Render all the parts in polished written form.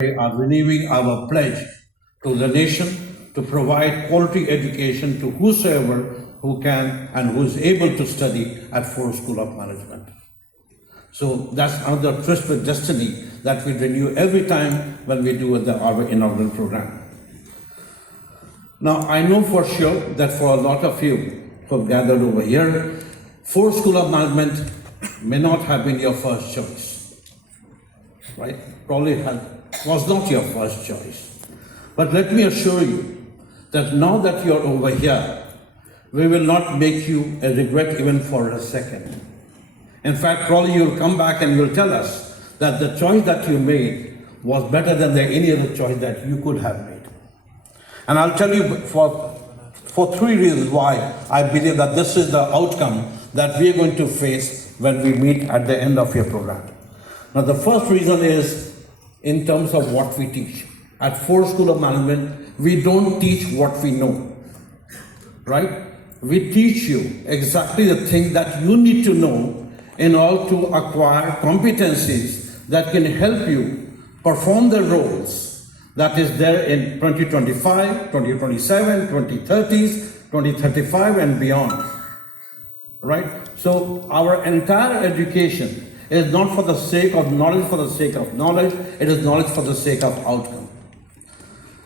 are renewing our pledge to the nation to provide quality education to whosoever who can and who is able to study at Ford School of Management. So that's another twist with destiny that we renew every time when we do our inaugural program. Now, I know for sure that for a lot of you who have gathered over here, Ford School of Management may not have been your first choice, right? Probably was not your first choice. But let me assure you that now that you're over here, we will not make you a regret even for a second. In fact, probably you'll come back and you'll tell us that the choice that you made was better than any other choice that you could have made. And I'll tell you for three reasons why I believe that this is the outcome that we are going to face when we meet at the end of your program. Now, the first reason is in terms of what we teach. At Ford School of Management, we don't teach what we know, right? We teach you exactly the thing that you need to know in order to acquire competencies that can help you perform the roles that is there in 2025, 2027, 2030s, 2035 and beyond, right? So our entire education is not for the sake of knowledge, it is knowledge for the sake of outcome.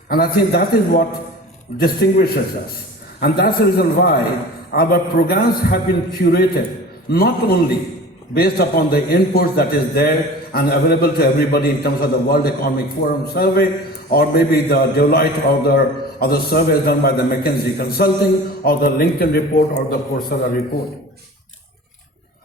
And I think that is what distinguishes us. And that's the reason why our programs have been curated, not only based upon the inputs that is there and available to everybody in terms of the World Economic Forum survey, or maybe the Deloitte or the surveys done by the McKinsey Consulting, or the LinkedIn report, or the Coursera report.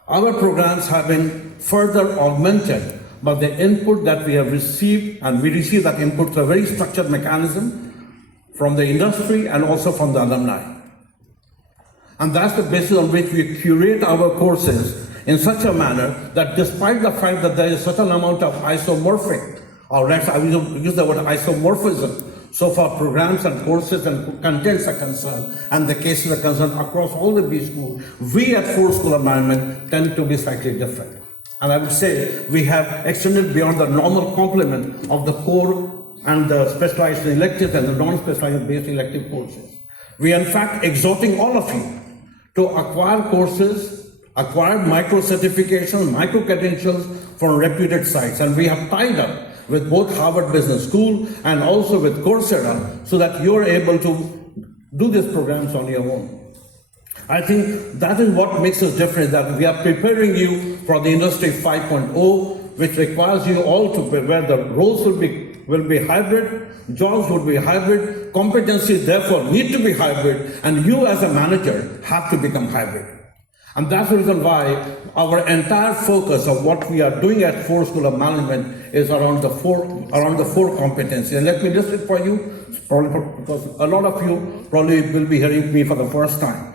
Our programs have been further augmented by the input that we have received, and we receive that input through a very structured mechanism from the industry and also from the alumni. And that's the basis on which we curate our courses in such a manner that despite the fact that there is a certain amount of isomorphic, or I will use the word isomorphism, so far programs and courses and contents are concerned, and the cases are concerned across all the B schools, we at Ford School of Management tend to be slightly different. And I would say we have extended beyond the normal complement of the core and the specialized electives and the non-specialized based elective courses. We are in fact exhorting all of you to acquire courses, acquire micro-certifications, micro-credentials from reputed sites. And we have tied up with both Harvard Business School and also with Coursera so that you're able to do these programs on your own. I think that is what makes us different, that we are preparing you for the Industry 5.0, which requires you all to where the roles will be hybrid, jobs will be hybrid, competencies therefore need to be hybrid, and you as a manager have to become hybrid. And that's the reason why our entire focus of what we are doing at Ford School of Management is around the four competencies. And let me list it for you, probably because a lot of you probably will be hearing me for the first time.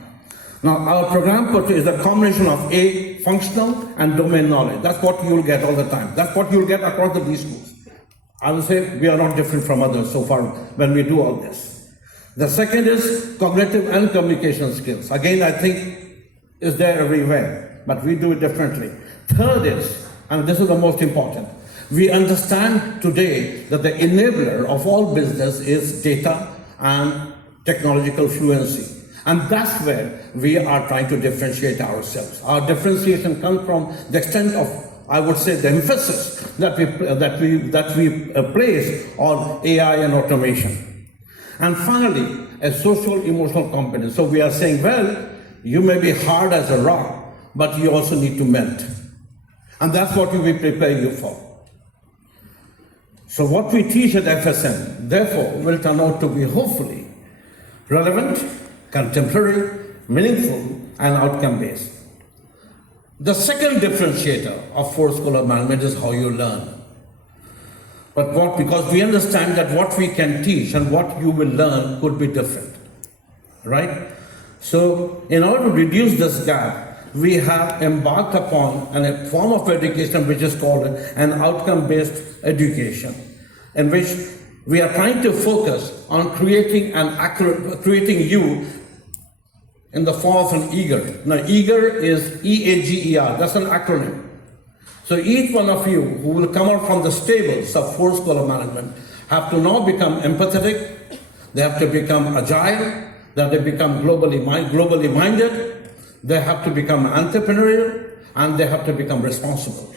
Now, our program is a combination of functional and domain knowledge. That's what you'll get all the time. That's what you'll get across the B schools. I would say we are not different from others so far when we do all this. The second is cognitive and communication skills. Again, I think is there everywhere, but we do it differently. Third is, and this is the most important, we understand today that the enabler of all business is data and technological fluency. And that's where we are trying to differentiate ourselves. Our differentiation comes from the extent of, I would say, the emphasis that we place on AI and automation. And finally, a social emotional competence. So we are saying, well, you may be hard as a rock, but you also need to melt. And that's what we will prepare you for. So what we teach at FSM, therefore, will turn out to be hopefully relevant, contemporary, meaningful, and outcome-based. The second differentiator of Ford School of Management is how you learn. Because we understand that what we can teach and what you will learn could be different, right? So in order to reduce this gap, we have embarked upon a form of education which is called an outcome-based education, in which we are trying to focus on creating you in the form of an EAGER. Now, EAGER is EAGER, that's an acronym. So each one of you who will come out from the stables of Ford School of Management have to now become empathetic, they have to become agile, they have to become globally minded, they have to become entrepreneurial, and they have to become responsible.